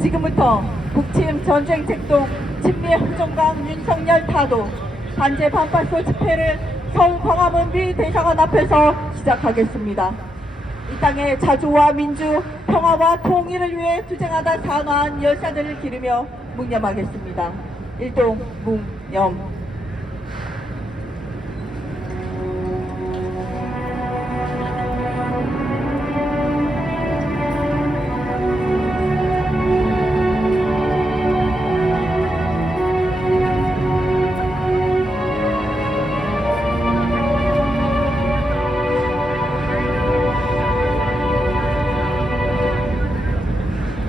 지금부터 북침 전쟁 책동 친미 홍종강 윤석열 타도 반제 반발소 집회를 서울 광화문 미 대사관 앞에서 시작하겠습니다. 이 땅의 자주와 민주, 평화와 통일을 위해 투쟁하다 사망한 열사들을 기리며 묵념하겠습니다. 일동 묵념.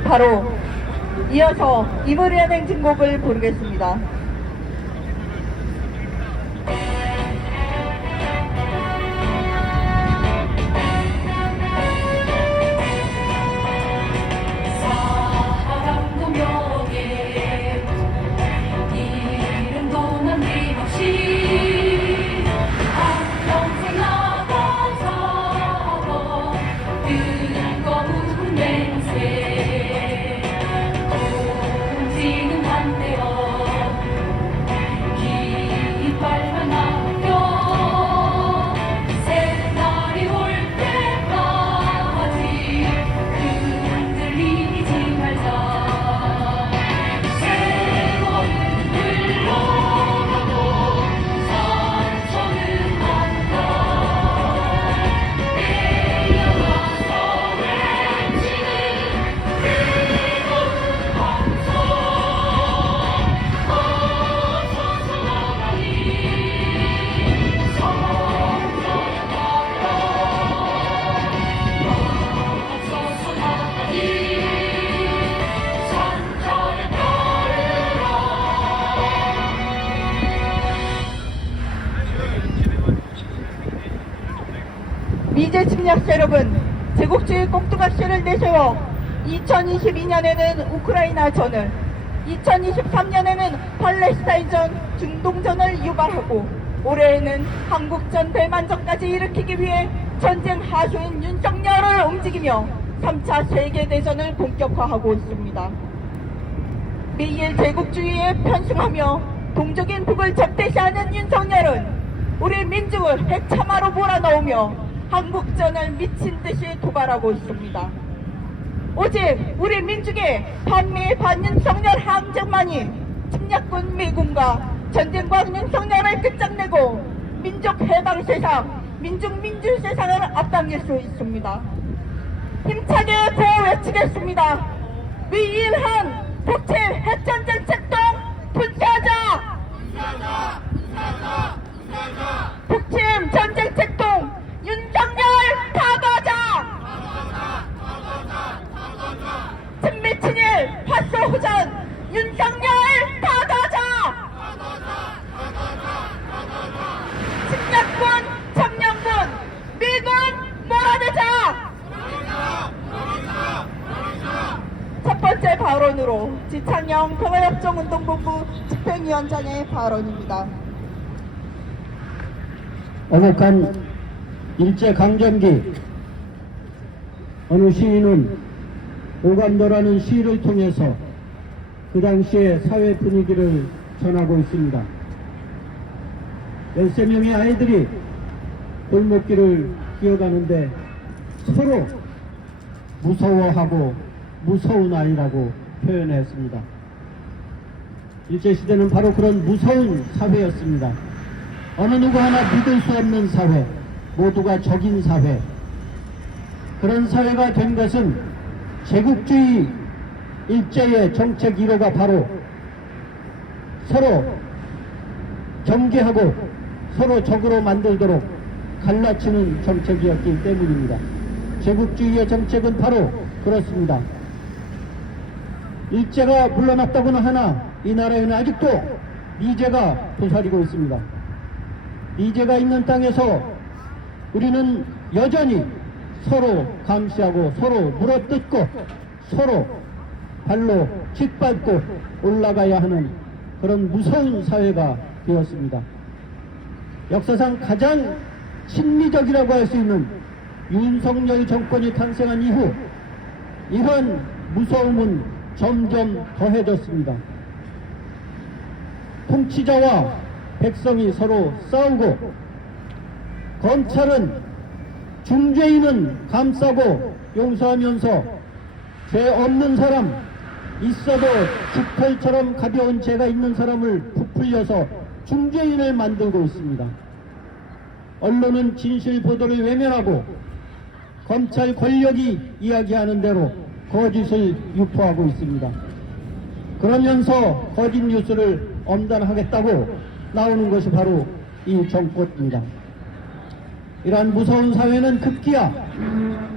바로 이어서 임의련 행진곡을 부르겠습니다. 사랑도 명예 이름도 남김없이 한평생 나가자고 뜨거운 냄새 미제 침략 세력은 제국주의 꼭두각시를 내세워 2022년에는 우크라이나 전을, 2023년에는 팔레스타인전, 중동전을 유발하고 올해에는 한국전, 대만전까지 일으키기 위해 전쟁 하수인 윤석열을 움직이며 3차 세계대전을 본격화하고 있습니다. 미일 제국주의에 편승하며 동족인 북을 적대시하는 윤석열은 우리 민족을 핵참화로 몰아넣으며 한국전을 미친듯이 도발하고 있습니다. 오직 우리 민족의 반미 반윤석열 항쟁만이 침략군 미군과 전쟁과 윤석열을 끝장내고 민족 해방 세상, 민족 민주 세상을 앞당길 수 있습니다. 힘차게 구호 외치겠습니다. 위일한 북침 핵전쟁 책동 분쇄하자! 북침 전쟁 책동 윤석열 타도하자! 친미 친일 화수 후전 윤석열 타도하자! 침략군 점령군 미군 몰아내자! 첫 번째 발언으로 지창영 평화협정운동본부 집행위원장의 발언입니다. 어목한 일제강점기 어느 시인은 오감도라는 시를 통해서 그 당시의 사회 분위기를 전하고 있습니다. 13명의 아이들이 골목길을 기어가는데 서로 무서워하고 무서운 아이라고 표현했습니다. 일제시대는 바로 그런 무서운 사회였습니다. 어느 누구 하나 믿을 수 없는 사회, 모두가 적인 사회. 그런 사회가 된 것은 제국주의 일제의 정책 1호가 바로 서로 경계하고 서로 적으로 만들도록 갈라치는 정책이었기 때문입니다. 제국주의의 정책은 바로 그렇습니다. 일제가 물러났다고는 하나 이 나라에는 아직도 미제가 도사리고 있습니다. 미제가 있는 땅에서 우리는 여전히 서로 감시하고 서로 물어뜯고 서로 발로 짓밟고 올라가야 하는 그런 무서운 사회가 되었습니다. 역사상 가장 친미적이라고 할 수 있는 윤석열 정권이 탄생한 이후 이런 무서움은 점점 더해졌습니다. 통치자와 백성이 서로 싸우고, 검찰은 중죄인은 감싸고 용서하면서 죄 없는 사람, 있어도 깃털처럼 가벼운 죄가 있는 사람을 부풀려서 중죄인을 만들고 있습니다. 언론은 진실 보도를 외면하고 검찰 권력이 이야기하는 대로 거짓을 유포하고 있습니다. 그러면서 거짓 뉴스를 엄단하겠다고 나오는 것이 바로 이 정권입니다. 이러한 무서운 사회는 급기야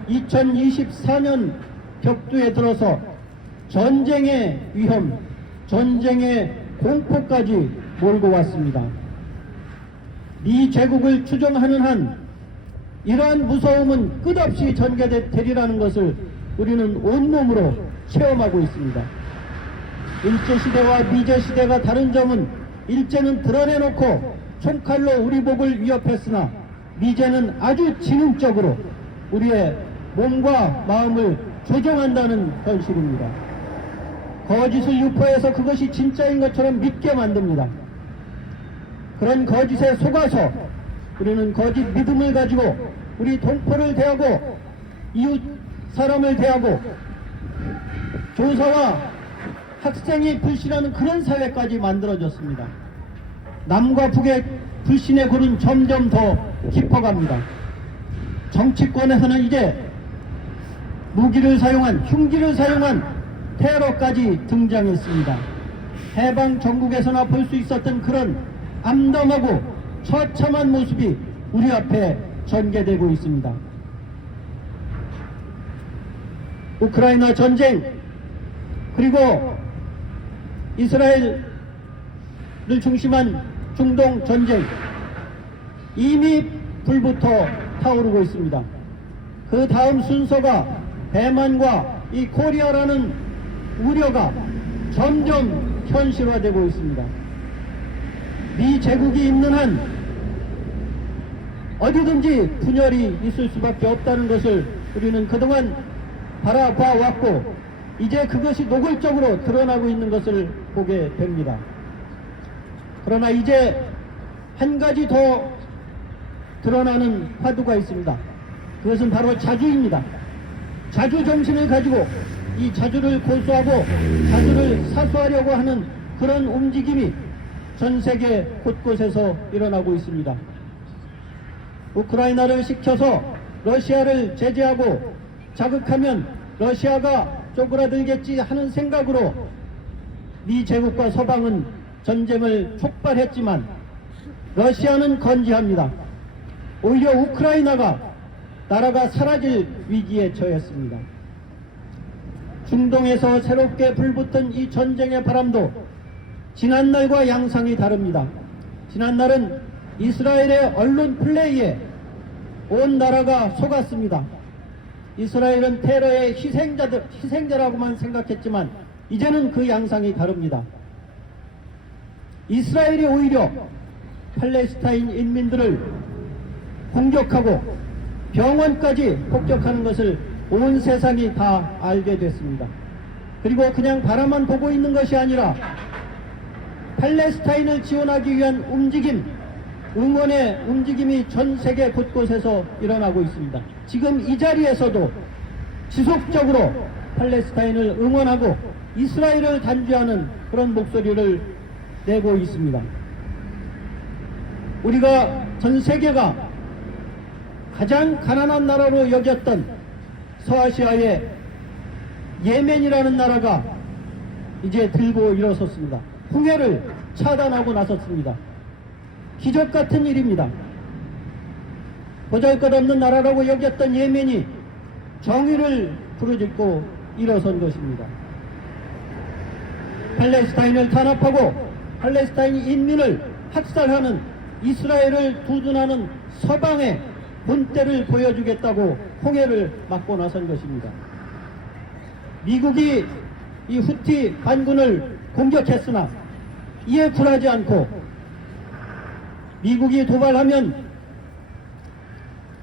2024년 벽두에 들어서 전쟁의 위험, 전쟁의 공포까지 몰고 왔습니다. 미 제국을 추종하는 한 이러한 무서움은 끝없이 전개되리라는 것을 우리는 온몸으로 체험하고 있습니다. 일제시대와 미제시대가 다른 점은 일제는 드러내놓고 총칼로 우리 목을 위협했으나 미제는 아주 지능적으로 우리의 몸과 마음을 조종한다는 현실입니다. 거짓을 유포해서 그것이 진짜인 것처럼 믿게 만듭니다. 그런 거짓에 속아서 우리는 거짓 믿음을 가지고 우리 동포를 대하고 이웃 사람을 대하고 교사와 학생이 불신하는 그런 사회까지 만들어졌습니다. 남과 북의 불신의 골은 점점 더 깊어갑니다. 정치권에서는 이제 무기를 사용한, 흉기를 사용한 테러까지 등장했습니다. 해방 전국에서나 볼 수 있었던 그런 암담하고 처참한 모습이 우리 앞에 전개되고 있습니다. 우크라이나 전쟁, 그리고 이스라엘을 중심한 중동 전쟁, 이미 불부터 타오르고 있습니다. 그 다음 순서가 대만과 이 코리아라는 우려가 점점 현실화되고 있습니다. 미 제국이 있는 한 어디든지 분열이 있을 수밖에 없다는 것을 우리는 그동안 바라봐 왔고, 이제 그것이 노골적으로 드러나고 있는 것을 보게 됩니다. 그러나 이제 한 가지 더 드러나는 화두가 있습니다. 그것은 바로 자주입니다. 자주 정신을 가지고 이 자주를 고수하고 자주를 사수하려고 하는 그런 움직임이 전 세계 곳곳에서 일어나고 있습니다. 우크라이나를 시켜서 러시아를 제재하고 자극하면 러시아가 쪼그라들겠지 하는 생각으로 미 제국과 서방은 전쟁을 촉발했지만 러시아는 건지합니다. 오히려 우크라이나가 나라가 사라질 위기에 처했습니다. 중동에서 새롭게 불붙은 이 전쟁의 바람도 지난날과 양상이 다릅니다. 지난날은 이스라엘의 언론 플레이에 온 나라가 속았습니다. 이스라엘은 테러의 희생자라고만 생각했지만 이제는 그 양상이 다릅니다. 이스라엘이 오히려 팔레스타인 인민들을 공격하고 병원까지 폭격하는 것을 온 세상이 다 알게 됐습니다. 그리고 그냥 바라만 보고 있는 것이 아니라 팔레스타인을 지원하기 위한 움직임, 응원의 움직임이 전 세계 곳곳에서 일어나고 있습니다. 지금 이 자리에서도 지속적으로 팔레스타인을 응원하고 이스라엘을 단죄하는 그런 목소리를 내고 있습니다. 우리가 전 세계가 가장 가난한 나라로 여겼던 서아시아의 예멘이라는 나라가 이제 들고 일어섰습니다. 홍해를 차단하고 나섰습니다. 기적 같은 일입니다. 보잘것없는 나라라고 여겼던 예멘이 정의를 부르짖고 일어선 것입니다. 팔레스타인을 탄압하고 팔레스타인 인민을 학살하는 이스라엘을 두둔하는 서방의 본때를 보여주겠다고 홍해를 막고 나선 것입니다. 미국이 이 후티 반군을 공격했으나 이에 굴하지 않고 미국이 도발하면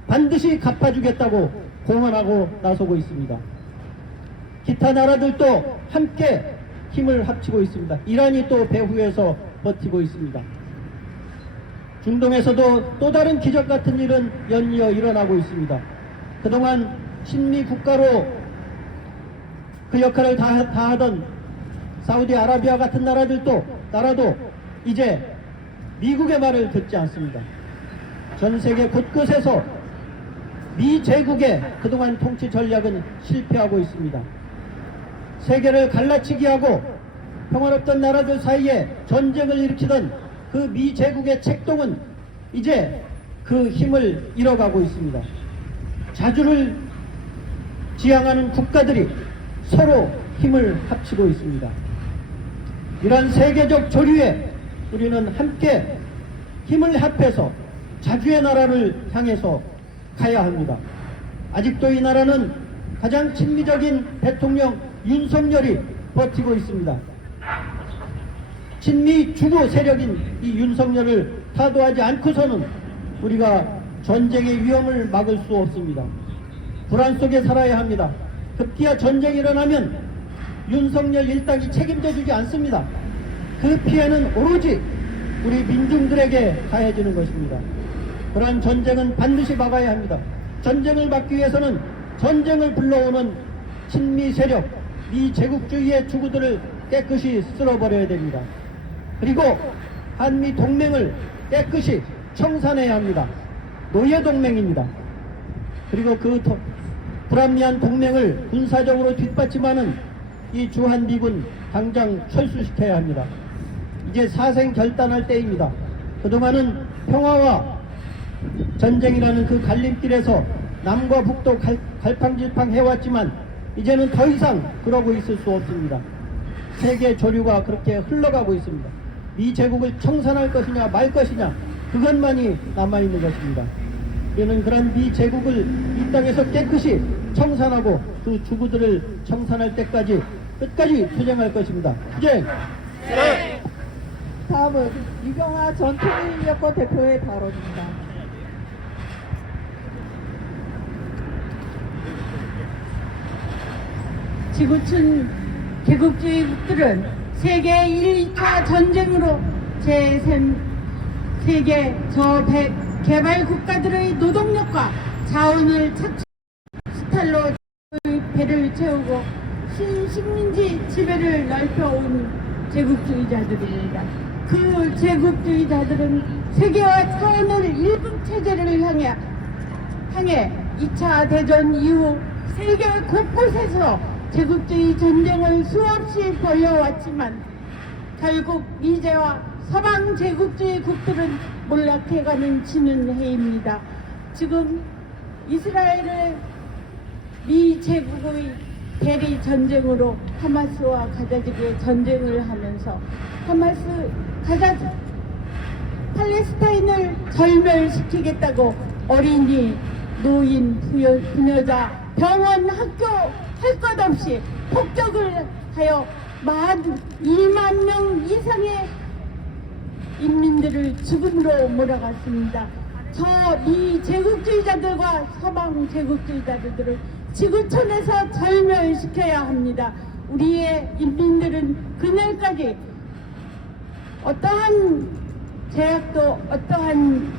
반드시 갚아주겠다고 공언하고 나서고 있습니다. 기타 나라들도 함께 힘을 합치고 있습니다. 이란이 또 배후에서 버티고 있습니다. 중동에서도 또 다른 기적 같은 일은 연이어 일어나고 있습니다. 그동안 친미 국가로 그 역할을 다하던 사우디아라비아 같은 나라도 이제 미국의 말을 듣지 않습니다. 전 세계 곳곳에서 미 제국의 그동안 통치 전략은 실패하고 있습니다. 세계를 갈라치기 하고 평화롭던 나라들 사이에 전쟁을 일으키던 그 미 제국의 책동은 이제 그 힘을 잃어가고 있습니다. 자주를 지향하는 국가들이 서로 힘을 합치고 있습니다. 이러한 세계적 조류에 우리는 함께 힘을 합해서 자주의 나라를 향해서 가야 합니다. 아직도 이 나라는 가장 친미적인 대통령 윤석열이 버티고 있습니다. 친미 주도 세력인 이 윤석열을 타도하지 않고서는 우리가 전쟁의 위험을 막을 수 없습니다. 불안 속에 살아야 합니다. 급기야 전쟁이 일어나면 윤석열 일당이 책임져 주지 않습니다. 그 피해는 오로지 우리 민중들에게 가해지는 것입니다. 그러한 전쟁은 반드시 막아야 합니다. 전쟁을 막기 위해서는 전쟁을 불러오는 친미 세력, 미 제국주의의 주구들을 깨끗이 쓸어버려야 됩니다. 그리고 한미 동맹을 깨끗이 청산해야 합니다. 노예 동맹입니다. 그리고 그 불합리한 동맹을 군사적으로 뒷받침하는 이 주한미군 당장 철수시켜야 합니다. 이제 사생결단할 때입니다. 그동안은 평화와 전쟁이라는 그 갈림길에서 남과 북도 갈팡질팡 해왔지만 이제는 더 이상 그러고 있을 수 없습니다. 세계 조류가 그렇게 흘러가고 있습니다. 이 제국을 청산할 것이냐 말 것이냐 그것만이 남아있는 것입니다. 우리는 그런 미 제국을 이 땅에서 깨끗이 청산하고 그 주구들을 청산할 때까지 끝까지 투쟁할 것입니다. 투쟁! 다음은 유경아 전 통일인력거 대표의 발언입니다. 지구촌 개국주의국들은 세계 1차 전쟁으로 세계 개발 국가들의 노동력과 자원을 착취 스탈로 배를 채우고 식민지 지배를 넓혀온 제국주의자들입니다. 그 제국주의자들은 세계화 차원을 일국 체제를 향해 2차 대전 이후 세계 곳곳에서 제국주의 전쟁을 수없이 벌여왔지만 결국 이제와 서방 제국주의 국들은 몰락해가는 지는 해입니다. 지금 이스라엘의 미 제국의 대리 전쟁으로 하마스와 가자지구의 전쟁을 하면서 팔레스타인을 절멸시키겠다고 어린이, 노인, 부녀자, 병원, 학교 할 것 없이 폭격을 하여 2만 명 이상의 인민들을 죽음으로 몰아갔습니다. 저 미 제국주의자들과 서방 제국주의자들을 지구촌에서 절멸시켜야 합니다. 우리의 인민들은 그날까지 어떠한 제약도 어떠한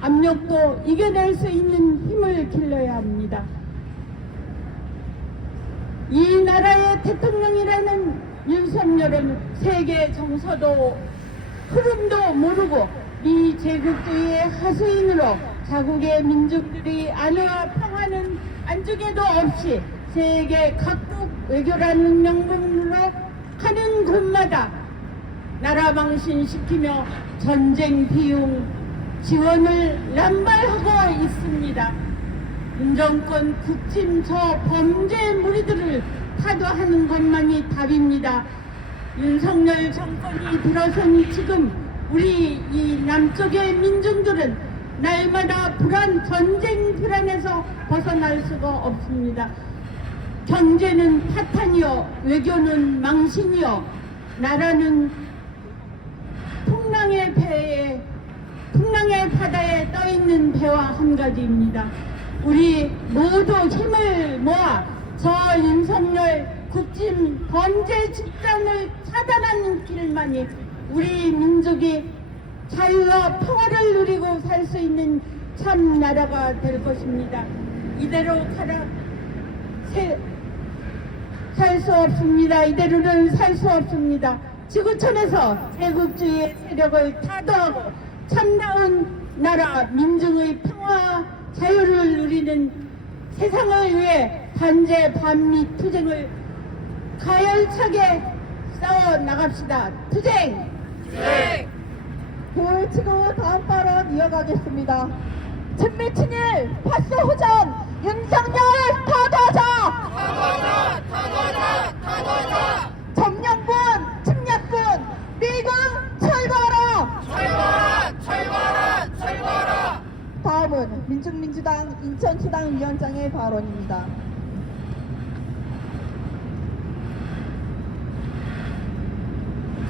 압력도 이겨낼 수 있는 힘을 길러야 합니다. 이 나라의 대통령이라는 윤석열은 세계 정서도 흐름도 모르고 미 제국주의의 하수인으로 자국의 민족들이 안위와 평화는 안쪽에도 없이 세계 각국 외교라는 명분으로 가는 곳마다 나라 망신시키며 전쟁 비용 지원을 남발하고 있습니다. 문정권 국짐 저 범죄 무리들을 타도하는 것만이 답입니다. 윤석열 정권이 들어선 지금 우리 이 남쪽의 민중들은 날마다 전쟁 불안에서 벗어날 수가 없습니다. 경제는 파탄이요, 외교는 망신이요, 나라는 풍랑의 바다에 떠있는 배와 한 가지입니다. 우리 모두 힘을 모아 저 윤석열 국진 범죄 집단을 차단하는 길만이 우리 민족이 자유와 평화를 누리고 살 수 있는 참 나라가 될 것입니다. 이대로 살 수 없습니다. 이대로는 살 수 없습니다. 지구촌에서 제국주의의 세력을 타도하고 참다운 나라 민중의 평화 자유를 누리는 세상을 위해 반제 반미 투쟁을 가열차게 싸워 나갑시다. 투쟁! 보여치고 다음 발언 이어가겠습니다. 친미 친일 파쇼 후전 윤석열 타도자! 점령군 침략군 미군 철거하라! 다음은 민중민주당 인천시당 위원장의 발언입니다.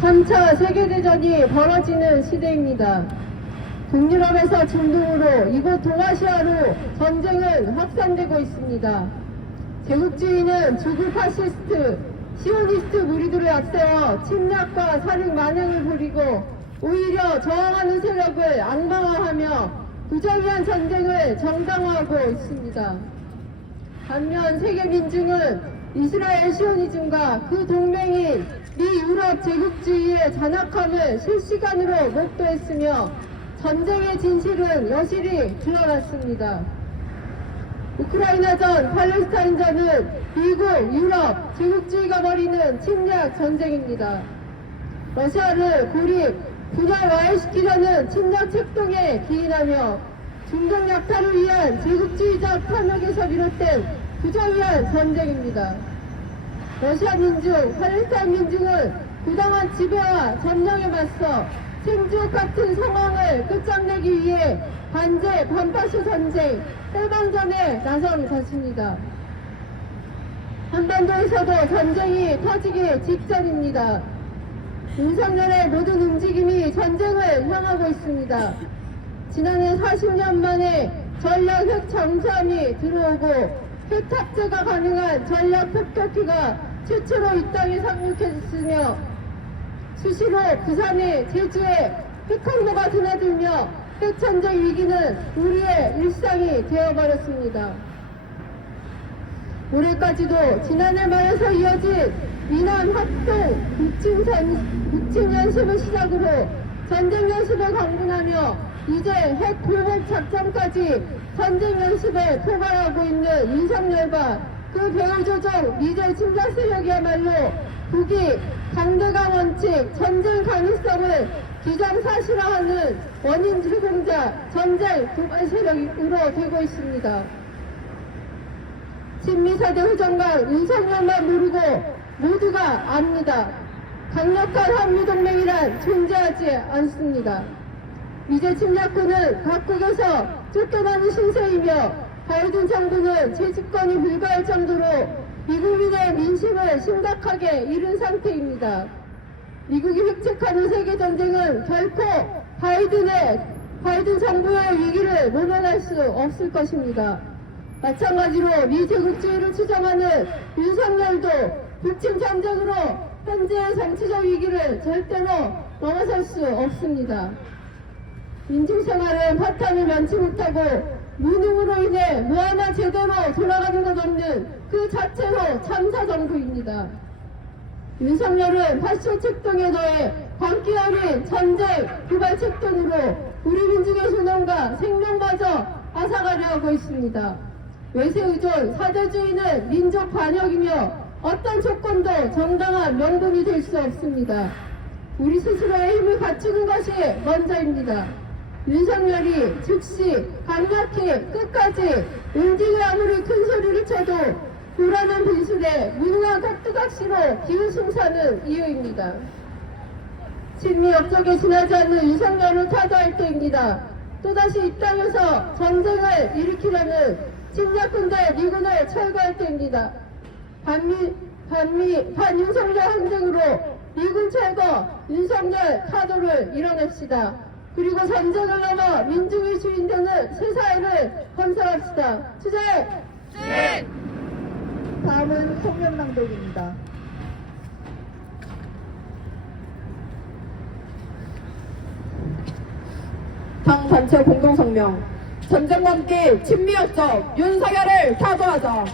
(3차) 세계대전이 벌어지는 시대입니다. 동유럽에서 중동으로 이곳 동아시아로 전쟁은 확산되고 있습니다. 제국주의는 죽을 파시스트, 시오니스트 무리들을 앞세워 침략과 살인 만행을 부리고 오히려 저항하는 세력을 악마화하며 부정의한 전쟁을 정당화하고 있습니다. 반면 세계 민중은 이스라엘 시오니즘과 그 동맹인 미 유럽 제국주의의 잔악함을 실시간으로 목도했으며 전쟁의 진실은 여실히 드러났습니다. 우크라이나전, 팔레스타인전은 미국, 유럽, 제국주의가 벌이는 침략 전쟁입니다. 러시아를 고립, 분열화해시키려는 침략 책동에 기인하며 중동 약탈을 위한 제국주의적 탐욕에서 비롯된 부정의한 전쟁입니다. 러시아 민중, 팔레스타인 민중은 부당한 지배와 점령에 맞서 생주옥 같은 상황을 끝장내기 위해 반제, 반파시 전쟁, 해방전에 나선 것입니다. 한반도에서도 전쟁이 터지기 직전입니다. 윤석열의 모든 움직임이 전쟁을 향하고 있습니다. 지난해 40년 만에 전략 핵 잠수함이 들어오고 핵 탑재가 가능한 전략 폭격기가 최초로 이 땅에 상륙했으며 수시로 부산에 제주에 핵항로가 드나들며 핵전쟁 위기는 우리의 일상이 되어버렸습니다. 올해까지도 지난해 말에서 이어진 미남 합동 북침 연습을 시작으로 전쟁 연습을 강군하며 이제 핵 보복 작전까지 전쟁 연습에 포괄하고 있는 윤석열과 그 배후조종 미제 침략 세력이야말로 북이 강대강 원칙, 전쟁 가능성을 기정사실화하는 원인 제공자, 전쟁 도발 세력으로 되고 있습니다. 친미사대 후정과 윤석열만 모르고 모두가 압니다. 강력한 한미동맹이란 존재하지 않습니다. 미제 침략군은 각국에서 쫓겨나는 신세이며 바이든 정부는 재집권이 불가할 정도로 미국인의 민심을 심각하게 잃은 상태입니다. 미국이 획책하는 세계전쟁은 결코 바이든 정부의 위기를 모면할 수 없을 것입니다. 마찬가지로 미제국주의를 추정하는 윤석열도 북침 전쟁으로 현재의 정치적 위기를 절대로 넘어설 수 없습니다. 민중생활은 파탄을 면치 못하고 무능으로 인해 뭐 하나 제대로 돌아가는 것 없는 그 자체로 참사정부입니다. 윤석열은 파쇼 책동에 더해 광기 어린 전쟁, 도발 책동으로 우리 민중의 존엄과 생명마저 앗아가려 하고 있습니다. 외세의존, 사대주의는 민족 반역이며 어떤 조건도 정당한 명분이 될 수 없습니다. 우리 스스로의 힘을 갖추는 것이 먼저입니다. 윤석열이 즉시 강력히 끝까지 응징을 아무리 큰 소리를 쳐도 불안한 분술에 무능한 꼭두각시로 기우승사는 이유입니다. 친미 업적에 지나지 않는 윤석열을 타도할 때입니다. 또다시 이 땅에서 전쟁을 일으키려는 침략군대 미군을 철거할 때입니다. 반윤석열 항쟁으로 미군 철거, 윤석열 타도를 이뤄냅시다. 그리고 전쟁을 넘어 민중이 주인되는 새 사회를 건설합시다. 투쟁! 다음은 성명 낭독입니다. 당 단체 공동성명. 전쟁만기 친미협정 윤석열을 타도하자.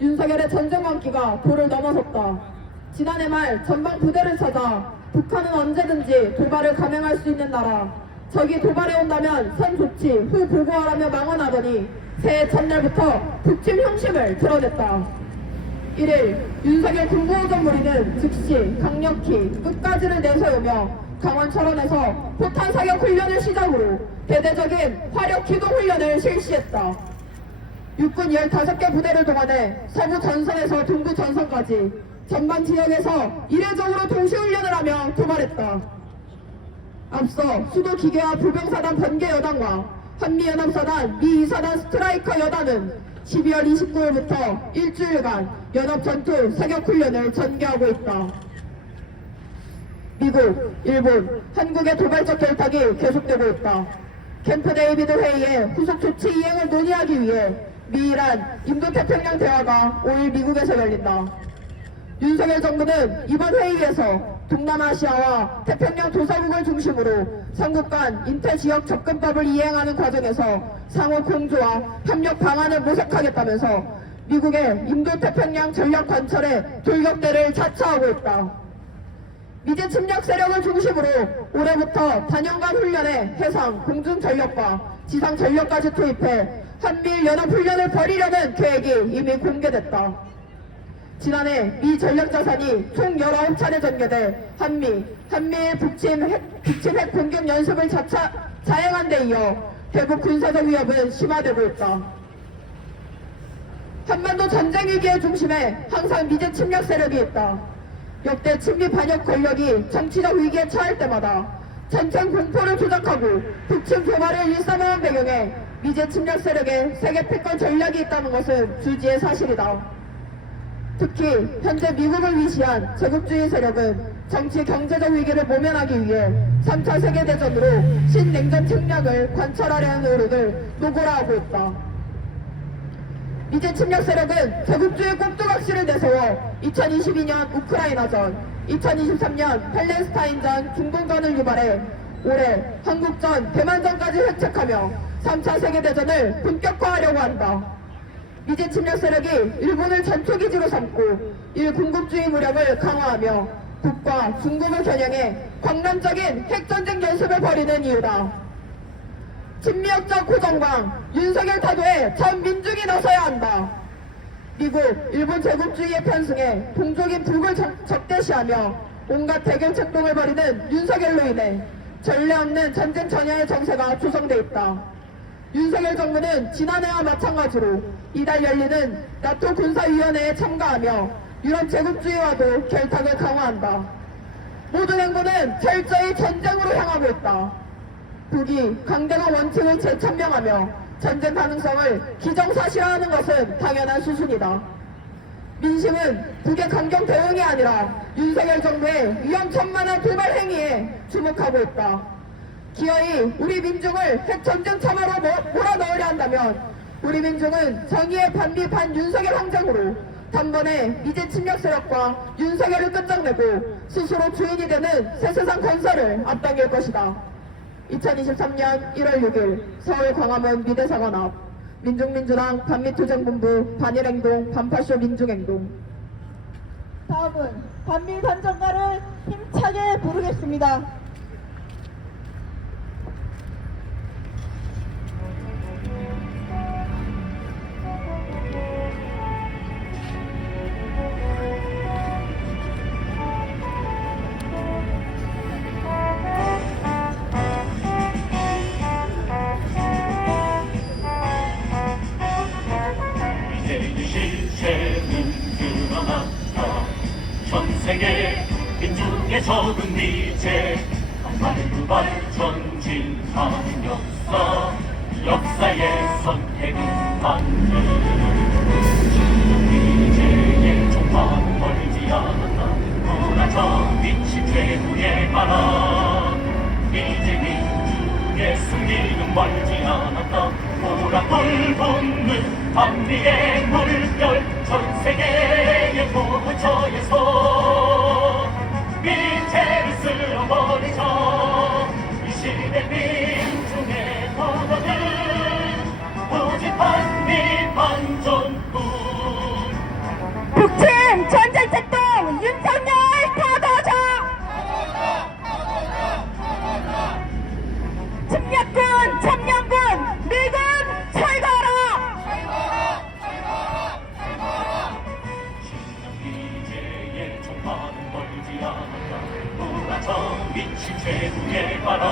윤석열의 전쟁만기가 도를 넘어섰다. 지난해 말 전방 부대를 찾아 북한은 언제든지 도발을 감행할 수 있는 나라. 적이 도발해 온다면 선 조치 후 보고하라며 망언하더니 새해 첫날부터 북침 형심을 드러냈다. 1일 윤석열 군부오전 무리는 즉시 강력히 끝까지를 내세우며 강원 철원에서 포탄 사격 훈련을 시작으로 대대적인 화력 기동 훈련을 실시했다. 육군 15개 부대를 동원해 서부 전선에서 동부 전선까지 전방 지역에서 이례적으로 동시훈련을 하며 도발했다. 앞서 수도 기계화 보병사단 번개 여단과 한미연합사단 미2사단 스트라이커 여단은 12월 29일부터 일주일간 연합전투 사격훈련을 전개하고 있다. 미국, 일본, 한국의 도발적 결탁이 계속되고 있다. 캠프 데이비드 회의의 후속 조치 이행을 논의하기 위해 미이란 인도태평양 대화가 5일 미국에서 열린다. 윤석열 정부는 이번 회의에서 동남아시아와 태평양 도사국을 중심으로 삼국 간 인태지역 접근법을 이행하는 과정에서 상호 공조와 협력 방안을 모색하겠다면서 미국의 인도태평양 전략 관철에 돌격대를 자처하고 있다. 미제 침략 세력을 중심으로 올해부터 단연간 훈련에 해상, 공중 전력과 지상 전력까지 투입해 한미일 연합훈련을 벌이려는 계획이 이미 공개됐다. 지난해 미 전략자산이 총 19차례 전개돼 한미일 북침 핵 공격 연습을 자행한 데 이어 대북 군사적 위협은 심화되고 있다. 한반도 전쟁 위기의 중심에 항상 미제 침략 세력이 있다. 역대 친미 반역 권력이 정치적 위기에 처할 때마다 전쟁 공포를 조작하고 북침 도발을 일삼아온 배경에 미제 침략 세력의 세계 패권 전략이 있다는 것은 주지의 사실이다. 특히 현재 미국을 위시한 제국주의 세력은 정치 경제적 위기를 모면하기 위해 3차 세계대전으로 신냉전 책략을 관철하려는 의혹을 노골화하고 있다. 미제 침략 세력은 제국주의 꼭두각시를 내세워 2022년 우크라이나전, 2023년 팔레스타인전, 중동전을 유발해 올해 한국전, 대만전까지 획책하며 3차 세계대전을 본격화하려고 한다. 미제 침략 세력이 일본을 전초기지로 삼고 일군국주의 무력을 강화하며 북과 중국을 겨냥해 광란적인 핵전쟁 연습을 벌이는 이유다. 친미협정 고정광, 윤석열 타도에 전 민중이 나서야 한다. 미국, 일본 제국주의에 편승해 동족인 북을 적대시하며 온갖 대결 책동을 벌이는 윤석열로 인해 전례 없는 전쟁 전야의 정세가 조성돼 있다. 윤석열 정부는 지난해와 마찬가지로 이달 열리는 나토 군사위원회에 참가하며 유럽 제국주의와도 결탁을 강화한다. 모든 행보는 철저히 전쟁으로 향하고 있다. 북이 강대강 원칙을 재천명하며 전쟁 가능성을 기정사실화하는 것은 당연한 수순이다. 민심은 북의 강경 대응이 아니라 윤석열 정부의 위험천만한 도발 행위에 주목하고 있다. 기어이 우리 민중을 핵전쟁 참화로 몰아넣으려 한다면 우리 민중은 정의의 반미 반윤석열 항쟁으로 단번에 미제 침략 세력과 윤석열을 끝장내고 스스로 주인이 되는 새 세상 건설을 앞당길 것이다. 2023년 1월 6일 서울 광화문 미대사관 앞 민중민주당 반미투쟁본부 반일행동 반파쇼 민중행동. 다음은 반미 반정가를 힘차게 부르겠습니다. 실체는 드러났다. 전세계 민중의 적은 미제 말두발 전진하는 역사의 선택은 반드 미제의 종말은 멀지 않았다. 그러나 저 위치 최후의 바람 미제 민중의 승리는 멀지 않았다. 보라 뿔 돋는 반미의 물결 전세 세계의 도처에서 민재를 쓸어버리자. 이 시대 민중의 도덕은 오직 반미 반전뿐. 북침 전쟁책동 윤석열 타도자. 침략군 참령군 미군 철거라. 이제의 종파는 멀지 않았다. 우라쳐 미친 최후의 바람.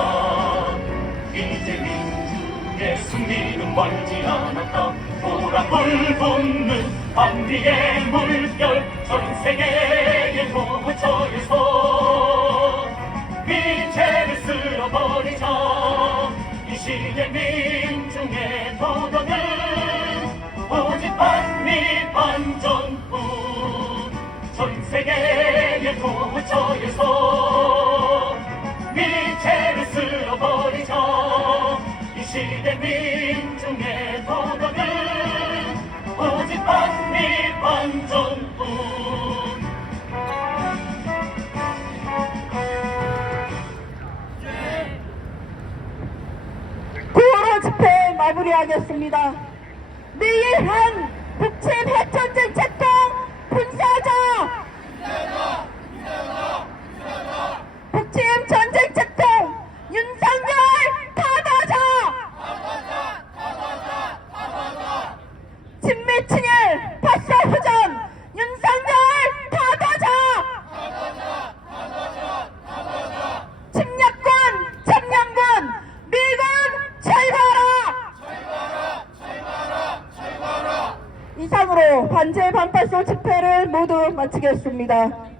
이제 민중의 승리는 멀지 않았다. 보라불 붙는 반미의 물결. 전 세계의 도처에서 민재를 쓸어버리자. 이 시대 민중의 도덕은 오직 반미 반전뿐. 전 세계의 도처에서 민재를 쓸어버리자. 이 시대 민중의 도덕은 오직 반미 반전뿐. 구호로 집회 마무리하겠습니다. 미일한 북침 핵전쟁 책동 분쇄자. 북침 전쟁 책동 윤석열 타도자. 친미 친일 파쇼 후전 윤석열 타도자. 침략군 참령군 미군 철거라. 이상으로 반제 반팔소 집회를 모두 마치겠습니다.